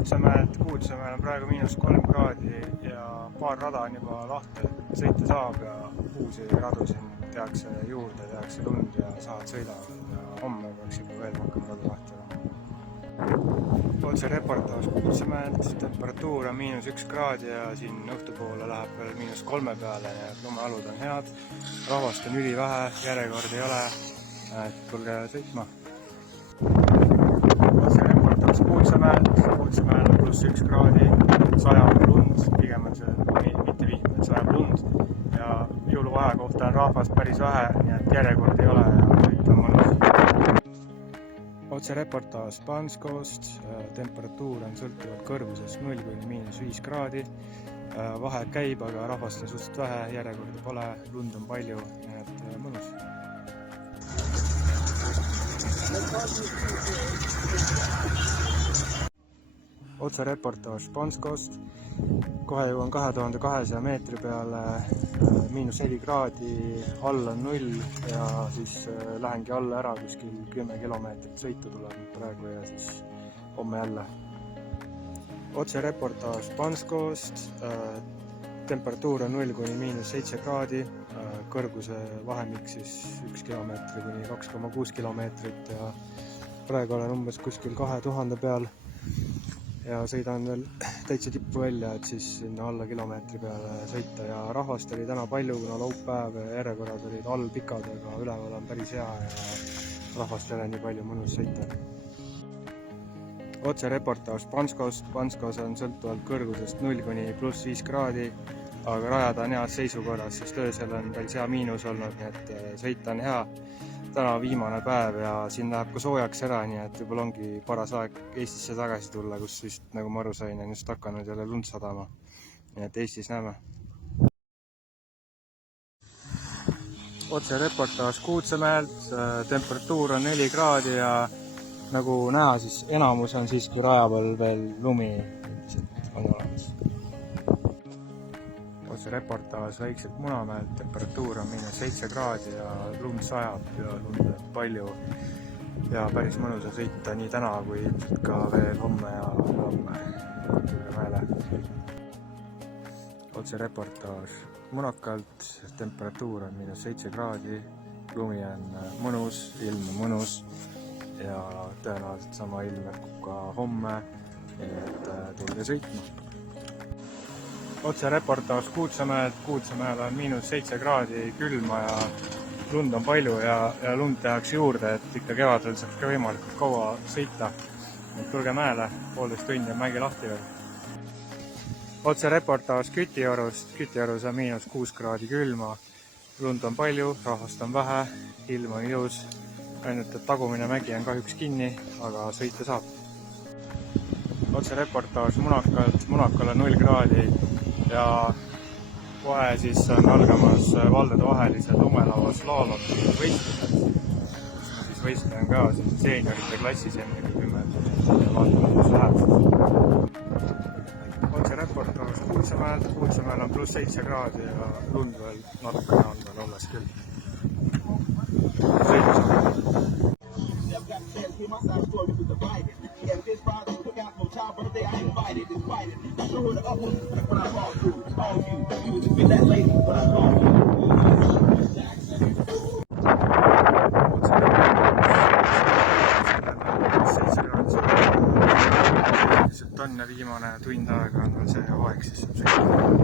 Kuutsemäel on praegu -3 kraadi ja paar rada on juba lahti, sõita saab ja uusi radu siin tehakse juurde, tehakse lund ja saad sõidavad ja homme peaks juba veel rohkem radu lahti olema. Otsereportaaž Kuutsemäelt, temperatuur on -1 kraad ja siin õhtupoole läheb veel -3 peale, nii et lumealud on head, rahvast on ülivähe, järjekordi ei ole, et tulge sõitma. Kuutsemäel on +1 kraadi, sajab lund, pigem on see mitte vihma, et sajab lund ja jõuluvahe kohta on rahvast päris vähe, nii et järjekordi ei ole ja sõita on mõnus. Otsereportaaž Banskost, temperatuur on sõltuvalt kõrgusest 0 kuni -5 kraadi, vahe käib, aga rahvast on suhteliselt vähe, järjekordi pole, lund on palju, nii et mõnus. Otsereportaaž Banskost, kohe jõuan 2200 meetri peale, -4 kraadi, all on 0 ja siis lähengi alla ära, kuskil 10 kilomeetrit sõitu tuleb praegu ja siis homme jälle. Otsereportaaž Banskost, temperatuur on 0 kuni -7 kraadi, kõrguse vahemik siis 1 kilomeetri kuni 2,6 kilomeetrit ja praegu olen umbes kuskil 2000 peal ja sõidan veel täitsa tippu välja, et siis sinna alla kilomeetri peale sõita ja rahvast oli täna palju, kuna laupäev ja järjekorrad olid all pikad, aga üleval on päris hea ja rahvast ei ole nii palju, mõnus sõita. Otsereportaaž Banskost, Banskos on sõltuvalt kõrgusest 0 kuni +5 kraadi, aga rajad on heas seisukorras, sest öösel on päris hea miinus olnud, nii et sõita on hea. Täna viimane päev ja siin läheb ka soojaks ära, nii et võib-olla ongi paras aeg Eestisse tagasi tulla, kus vist, nagu ma aru sain, on just hakanud jälle lund sadama. Nii et Eestis näeme. Otsereportaaž Kuutsemäelt, temperatuur on 4 kraadi ja nagu näha, siis enamus on siiski raja peal veel lumi on olemas. Otsereportaaž Väikselt Munamäelt, temperatuur on -7 kraadi ja lund sajab ja lund on palju ja päris mõnus on sõita nii täna kui ilmselt ka veel homme ja homme mäele. Otsereportaaž Munakalt, temperatuur on -7 kraadi, lumi on mõnus, ilm on mõnus ja tõenäoliselt sama ilm jätkub ka homme, nii et tulge sõitma. Otsereportaaž Kuutsemäelt, Kuutsemäel on -7 kraadi, külma ja lund on palju ja lund tehakse juurde, et ikka kevadel saab ka võimalikult kaua sõita. Tulge mäele, 1,5 tundi on mägi lahti veel. Otsereportaaž Kütiorust, Kütiorus on -6 kraadi külma, lund on palju, rahvast on vähe, ilm on ilus, ainult et tagumine mägi on kahjuks kinni, aga sõita saab. Otsereportaaž Munakalt, Munakal on 0 kraadi ja kohe siis on algamas valdadevahelised lumelava slaalomi võistlused. Siis võistlen ka siin seeniorite klassis M40 ja vaatame, kus läheb. Otsereportaaž Kuutsemäelt, Kuutsemäel on +7 kraadi ja lund veel natukene on veel alles küll. on ja viimane tund aega on veel see aeg, siis saab sõita.